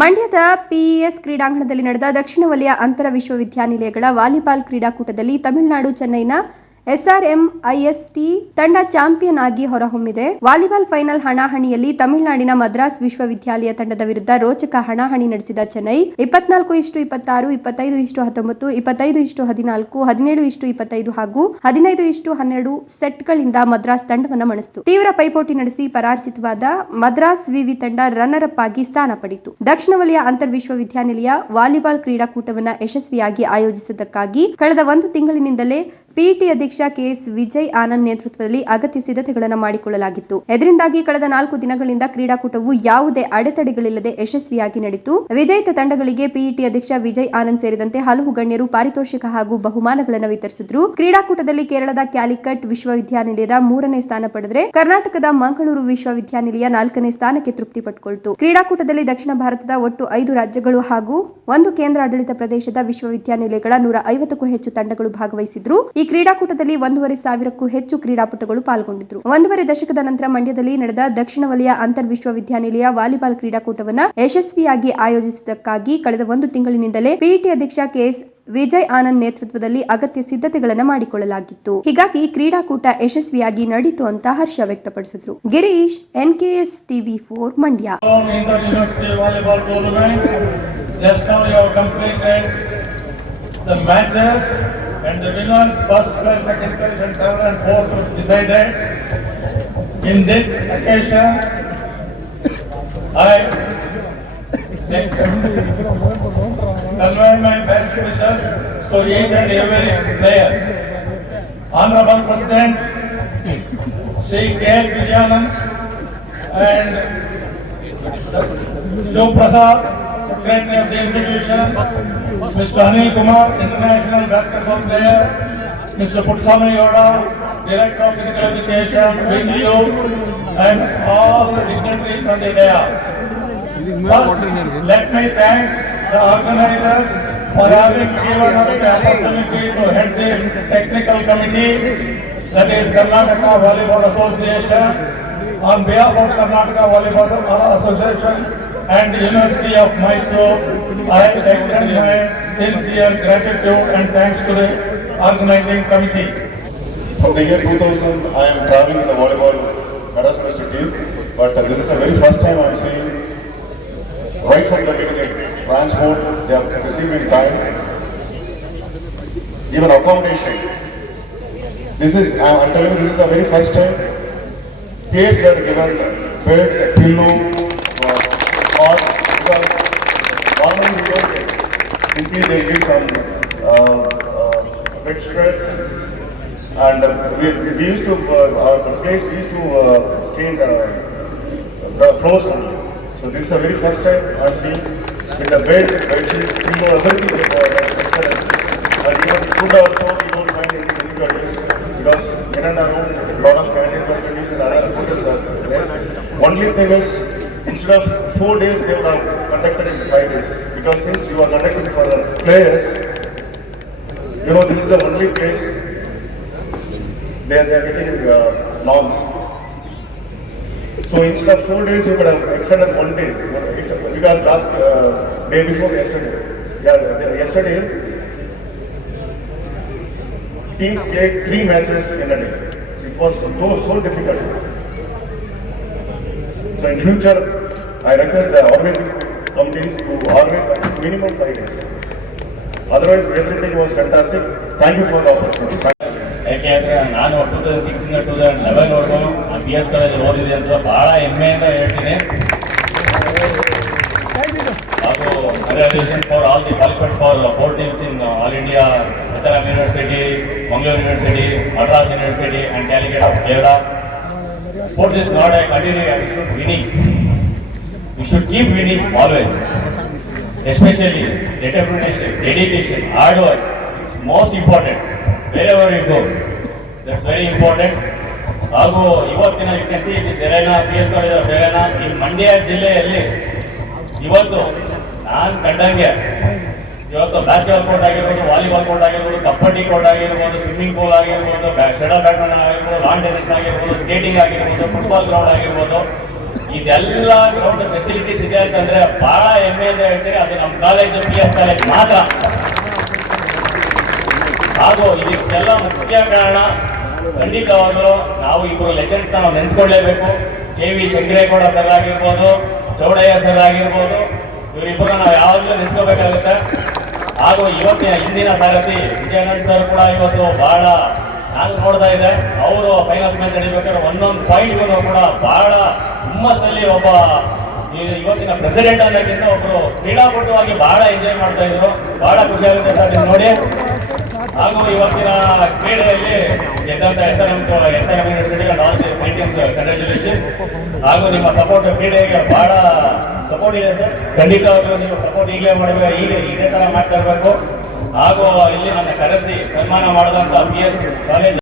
ಮಂಡ್ಯದ ಪಿಇಎಸ್ ಕ್ರೀಡಾಂಗಣದಲ್ಲಿ ನಡೆದ ದಕ್ಷಿಣ ವಲಯ ಅಂತರ ವಿಶ್ವವಿದ್ಯಾನಿಲಯಗಳ ವಾಲಿಬಾಲ್ ಕ್ರೀಡಾಕೂಟದಲ್ಲಿ ತಮಿಳುನಾಡು ಚೆನ್ನೈನ ಎಸ್ಆರ್ಎಂ ಐಎಸ್ಟಿ ತಂಡ ಚಾಂಪಿಯನ್ ಆಗಿ ಹೊರಹೊಮ್ಮಿದೆ. ವಾಲಿಬಾಲ್ ಫೈನಲ್ ಹಣಾಹಣಿಯಲ್ಲಿ ತಮಿಳುನಾಡಿನ ಮದ್ರಾಸ್ ವಿಶ್ವವಿದ್ಯಾಲಯ ತಂಡದ ವಿರುದ್ಧ ರೋಚಕ ಹಣಾಹಣಿ ನಡೆಸಿದ ಚೆನ್ನೈ. ಇಪ್ಪತ್ನಾಲ್ಕು ಇಷ್ಟು ಇಪ್ಪತ್ತಾರು, ಇಪ್ಪತ್ತೈದು ಇಷ್ಟು ಹತ್ತೊಂಬತ್ತು, ಇಪ್ಪತ್ತೈದು ಇಷ್ಟು ಹದಿನಾಲ್ಕು, ಹದಿನೇಳು ಇಷ್ಟು ಇಪ್ಪತ್ತೈದು ಹಾಗೂ ಹದಿನೈದು ಇಷ್ಟು ಹನ್ನೆರಡು ಸೆಟ್ಗಳಿಂದ ಮದ್ರಾಸ್ ತಂಡವನ್ನು ಮಣಿಸಿತು. ತೀವ್ರ ಪೈಪೋಟಿ ನಡೆಸಿ ಪರಾಜಿತವಾದ ಮದ್ರಾಸ್ ವಿವಿ ತಂಡ ರನ್ನರ್ ಅಪ್ ಆಗಿ ಸ್ಥಾನ ಪಡೆಯಿತು ದಕ್ಷಿಣ ವಲಯ ಅಂತರ್ ವಿಶ್ವವಿದ್ಯಾನಿಲಯ ವಾಲಿಬಾಲ್ ಕ್ರೀಡಾಕೂಟವನ್ನು ಯಶಸ್ವಿಯಾಗಿ ಆಯೋಜಿಸಿದ್ದಕ್ಕಾಗಿ ಕಳೆದ ಒಂದು ತಿಂಗಳಿನಿಂದಲೇ ಪಿಇಟಿ ಅಧ್ಯಕ್ಷ ಕೆಎಸ್ ವಿಜಯ್ ಆನಂದ್ ನೇತೃತ್ವದಲ್ಲಿ ಅಗತ್ಯ ಸಿದ್ಧತೆಗಳನ್ನು ಮಾಡಿಕೊಳ್ಳಲಾಗಿತ್ತು. ಇದರಿಂದಾಗಿ ಕಳೆದ ನಾಲ್ಕು ದಿನಗಳಿಂದ ಕ್ರೀಡಾಕೂಟವು ಯಾವುದೇ ಅಡೆತಡೆಗಳಿಲ್ಲದೆ ಯಶಸ್ವಿಯಾಗಿ ನಡೆಯಿತು. ವಿಜೇತ ತಂಡಗಳಿಗೆ ಪಿಇಟಿ ಅಧ್ಯಕ್ಷ ವಿಜಯ್ ಆನಂದ್ ಸೇರಿದಂತೆ ಹಲವು ಗಣ್ಯರು ಪಾರಿತೋಷಿಕ ಹಾಗೂ ಬಹುಮಾನಗಳನ್ನು ವಿತರಿಸಿದ್ರು. ಕ್ರೀಡಾಕೂಟದಲ್ಲಿ ಕೇರಳದ ಕ್ಯಾಲಿಕಟ್ ವಿಶ್ವವಿದ್ಯಾನಿಲಯದ ಮೂರನೇ ಸ್ಥಾನ ಪಡೆದರೆ ಕರ್ನಾಟಕದ ಮಂಗಳೂರು ವಿಶ್ವವಿದ್ಯಾನಿಲಯ ನಾಲ್ಕನೇ ಸ್ಥಾನಕ್ಕೆ ತೃಪ್ತಿ ಪಟ್ಟುಕೊಳ್ತು ಕ್ರೀಡಾಕೂಟದಲ್ಲಿ ದಕ್ಷಿಣ ಭಾರತದ ಒಟ್ಟು ಐದು ರಾಜ್ಯಗಳು ಹಾಗೂ ಒಂದು ಕೇಂದ್ರಾಡಳಿತ ಪ್ರದೇಶದ ವಿಶ್ವವಿದ್ಯಾನಿಲಯಗಳ ನೂರ ಐವತ್ತಕ್ಕೂ ಹೆಚ್ಚು ತಂಡಗಳು ಭಾಗವಹಿಸಿದ್ರು. ಈ ಕ್ರೀಡಾಕೂಟದಲ್ಲಿ ಒಂದೂವರೆ ಸಾವಿರಕ್ಕೂ ಹೆಚ್ಚು ಕ್ರೀಡಾಪಟುಗಳು ಪಾಲ್ಗೊಂಡಿದ್ರು. ಒಂದೂವರೆ ದಶಕದ ನಂತರ ಮಂಡ್ಯದಲ್ಲಿ ನಡೆದ ದಕ್ಷಿಣ ವಲಯ ಅಂತರ್ ವಿಶ್ವವಿದ್ಯಾನಿಲಯ ವಾಲಿಬಾಲ್ ಕ್ರೀಡಾಕೂಟವನ್ನು ಯಶಸ್ವಿಯಾಗಿ ಆಯೋಜಿಸಿದ್ದಕ್ಕಾಗಿ ಕಳೆದ ಒಂದು ತಿಂಗಳಿನಿಂದಲೇ ಪಿಇಟಿ ಅಧ್ಯಕ್ಷ ಕೆಎಸ್ ವಿಜಯ್ ಆನಂದ್ ನೇತೃತ್ವದಲ್ಲಿ ಅಗತ್ಯ ಸಿದ್ಧತೆಗಳನ್ನು ಮಾಡಿಕೊಳ್ಳಲಾಗಿತ್ತು. ಹೀಗಾಗಿ ಕ್ರೀಡಾಕೂಟ ಯಶಸ್ವಿಯಾಗಿ ನಡೀತು ಅಂತ ಹರ್ಷ ವ್ಯಕ್ತಪಡಿಸಿದ್ರು. Girish, NKS TV four Mandya. And the winners, first place, second place and third and fourth decided. In this occasion, I next convey my best wishes to each and every player. Honorable President, Shri K.S. Vijayanand and Shiv Prasad, Secretary of the institution, Mr. Anil Kumar, international basketball player, Mr. Putsami Yoda, Director of Physical Education, VTU, and all the dignitaries on the. First, let me thank the organizers for having given us the opportunity to head the technical committee, that is Karnataka Volleyball Association. On behalf of Karnataka Volleyball Association and University of Mysore, I extend my sincere gratitude and thanks to the organizing committee. From the year 2000, I am traveling in the volleyball Madras Mr. team, but uh, this is the very first time I am seeing right from the beginning, transport, they are receiving time, even accommodation. This is, I am telling you, this is the very first time place were given bed, pillow, because normally we don't get. Simply they give some uh, uh, and uh, we, used to, uh, our place, used to uh, the, the. So this is the very first time I'm seeing with the bed, bed sheet, pillow, everything uh, that's excellent. And even don't find any difficulties because in and around, lot of canteen facilities and other hotels are there. Only thing is, instead of four days, they would have conducted in five days. Because since you are conducting for the players, you know, this is the only place they are, they are getting uh, norms. So instead of four days, you could have extended one day. Because last, uh, day before yesterday, yeah, yesterday, teams played three matches in a day. It was so, so difficult. So in future, I request the organizing committees to organize at least minimum five days. Otherwise, everything was fantastic. Thank you for the opportunity. ಯಾಕೆಂದ್ರೆ ನಾನು two thousand six ಇಂದ two thousand eleven ವರ್ಗು B S college ಓದಿದೆ ಅಂತ ಬಹಳ ಹೆಮ್ಮೆಯಿಂದ ಹೇಳ್ತೀನಿ ಹಾಗೂ congratulation for all the qualified for four teams in all India S R M university Mangaluru university Madras university and Calicut of Kerala sports is not a continue we should winning we should keep winning always especially determination dedication hard work it's most important wherever you go that's very important ಹಾಗೂ ಇವತ್ತಿನ you can see this arena P S college arena ಈ ಮಂಡ್ಯ ಜಿಲ್ಲೆಯಲ್ಲಿ ಇವತ್ತು ನಾನು ಕಂಡಂಗೆ ಇವತ್ತು basketball court ಆಗಿರ್ಬೋದು volleyball court ಆಗಿರ್ಬೋದು, ಕಬಡ್ಡಿ ಕೋರ್ಟ್ ಆಗಿರ್ಬೋದು ಸ್ವಿಮ್ಮಿಂಗ್ ಪೂಲ್ ಆಗಿರ್ಬೋದು ಶಟಲ್ ಬ್ಯಾಡ್ಮಿಂಟನ್ ಆಗಿರ್ಬೋದು ಲಾನ್ ಟೆನ್ನಿಸ್ ಆಗಿರ್ಬೋದು ಸ್ಕೇಟಿಂಗ್ ಆಗಿರ್ಬೋದು ಫುಟ್ಬಾಲ್ ಗ್ರೌಂಡ್ ಆಗಿರ್ಬೋದು. ಇದೆಲ್ಲ ಗ್ರೌಂಡ್ ಫೆಸಿಲಿಟೀಸ್ ಇದೆ ಅಂತಂದ್ರೆ ಬಹಳ ಹೆಮ್ಮೆ ಅಂತ ಹೇಳ್ತೀರಿ. ಅದು ನಮ್ಮ ಕಾಲೇಜು ಪಿ ಎಸ್ ಕಾಲೇಜ್ ಮಾತ್ರ. ಹಾಗೂ ಇದಕ್ಕೆಲ್ಲ ಮುಖ್ಯ ಕಾರಣ ಖಂಡಿತವಾಗಲೂ ನಾವು ಇಬ್ಬರು ಲೆಜೆಂಡ್ಸ್ ನಾವು ನೆನೆಸ್ಕೊಳ್ಳೇಬೇಕು ಕೆ ವಿ ಶಂಕರೇಗೌಡ ಸರ್ ಆಗಿರ್ಬೋದು, ಚೌಡಯ್ಯ ಸರ್ ಆಗಿರ್ಬೋದು ಇವರಿಬ್ಬರು ನಾವು ಯಾವಾಗಲೂ ನೆನೆಸ್ಕೋಬೇಕಾಗುತ್ತೆ. ಹಾಗೂ ಇವತ್ತಿನ ಹಿಂದಿನ ಸಾರಥಿ ವಿಜಯಾನಂದ್ ಸರ್ ಕೂಡ ಇವತ್ತು ಬಹಳ ನಾನು ನೋಡ್ತಾ ಇದೆ ಅವರು ಫೈನಲ್ಸ್ ಮ್ಯಾಚ್ ನಡಿಬೇಕಾದ್ರೆ ಒಂದೊಂದು ಪಾಯಿಂಟ್ಗೂ ಕೂಡ ಬಹಳ ಹುಮ್ಮಸ್ಸಲ್ಲಿ ಒಬ್ಬ ಇವತ್ತಿನ ಪ್ರೆಸಿಡೆಂಟ್ ಅನ್ನೋಕ್ಕಿಂತ ಒಬ್ರು ಕ್ರೀಡಾಪಟುವಾಗಿ ಬಹಳ ಎಂಜಾಯ್ ಮಾಡ್ತಾ ಇದ್ರು. ಬಹಳ ಖುಷಿ ಆಗುತ್ತೆ ಸರ್ ನೀವು ನೋಡಿ. ಹಾಗೂ ಇವತ್ತಿನ ಕ್ರೀಡೆಯಲ್ಲಿ ಗೆದ್ದಂತ S M S M university the teams ಹಾಗೂ ನಿಮ್ಮ ಸಪೋರ್ಟ್ ಕ್ರೀಡೆಗೆ ಬಹಳ ಸಪೋರ್ಟ್ ಇದೆ ಸರ್. ಖಂಡಿತವಾಗ್ಲೂ ನೀವು ಸಪೋರ್ಟ್ ಈಗಲೇ ಮಾಡಬೇಕು ಈಗ ಇದೇ ತರ ಮಾಡ್ತಾ ಇರಬೇಕು. ಹಾಗೂ ಇಲ್ಲಿ ನನ್ನ ಕರೆಸಿ ಸನ್ಮಾನ ಮಾಡಿದಂತ ಬಿ ಎಸ್ ಕಾಲೇಜ್